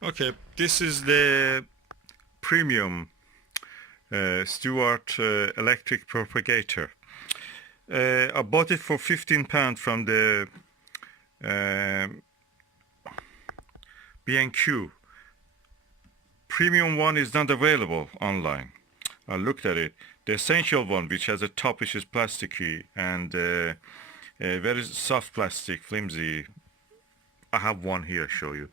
Okay, this is the premium Stewart electric propagator. I bought it for £15 from the uh, B&Q. Premium one is not available online. I looked at it. The essential one, which has a top which is plasticky and a very soft plastic, flimsy. I have one here, show you.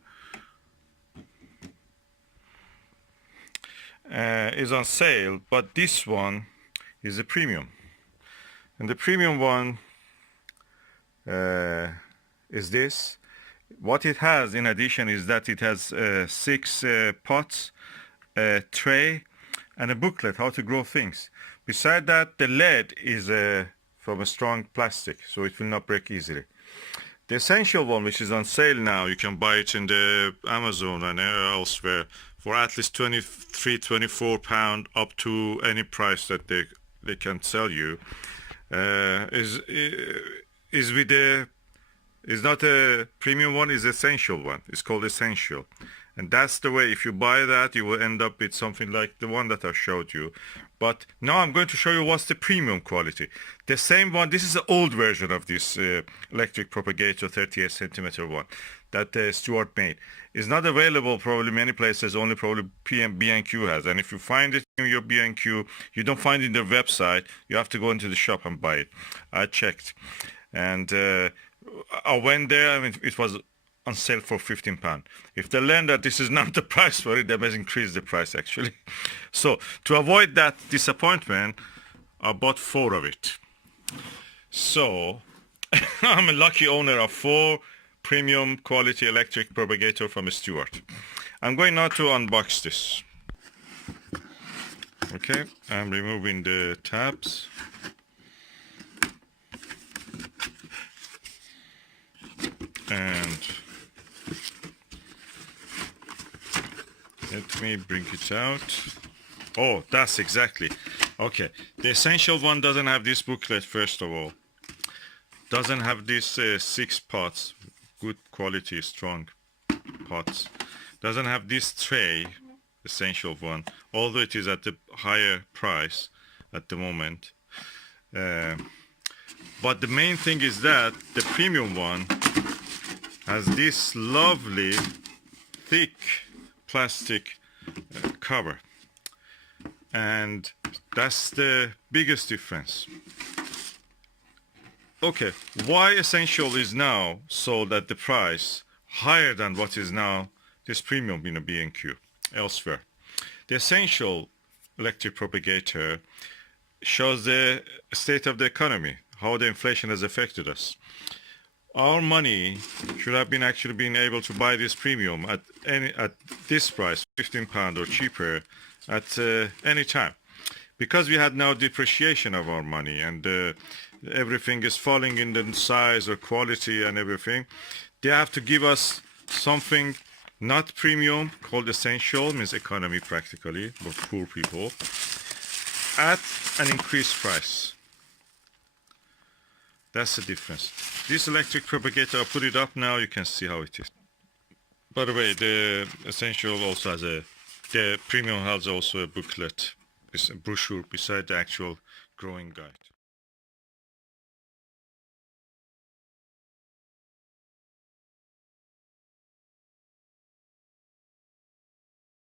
Is on sale, but this one is a premium, and the premium one is this. What it has in addition is that it has 6 pots, a tray, and a booklet how to grow things. Beside that, the lead is from a strong plastic, so it will not break easily. The essential one, which is on sale now, you can buy it in the Amazon and elsewhere for at least 23, 24 pound up to any price that they can sell you. Is with the is not a premium one, is essential one. It's called essential, and that's the way. If you buy that, you will end up with something like the one that I showed you. But now I'm going to show you what's the premium quality. The same one. This is the old version of this electric propagator 38 centimeter one that Stewart made. It's not available probably many places. Only probably B&Q has. And if you find it in your B&Q, you don't find it in their website. You have to go into the shop and buy it. I checked, and I went there. I mean, it was on sale for £15. If they learn that this is not the price for it, they must increase the price actually. So to avoid that disappointment, I bought 4 of it. So I'm a lucky owner of 4 premium quality electric propagator from Stewart. I'm going now to unbox this. Okay, I'm removing the tabs. And let me bring it out. Oh, that's exactly. Okay, the essential one doesn't have this booklet, first of all. Doesn't have these 6 pots, good quality, strong pots. Doesn't have this tray, essential one, although it is at the higher price at the moment. But the main thing is that the premium one has this lovely thick plastic cover, and that's the biggest difference. Okay, why essential is now sold at the price higher than what is now this premium in a B&Q elsewhere? The essential electric propagator shows the state of the economy, how the inflation has affected us. Our money should have been actually been able to buy this premium at this price, £15 or cheaper, at any time. Because we had now depreciation of our money, and everything is falling in the size or quality and everything, they have to give us something not premium, called essential, means economy practically, for poor people, at an increased price. That's the difference. This electric propagator, I'll put it up now, you can see how it is. By the way, the essential also has the premium has also a booklet, a brochure beside the actual growing guide.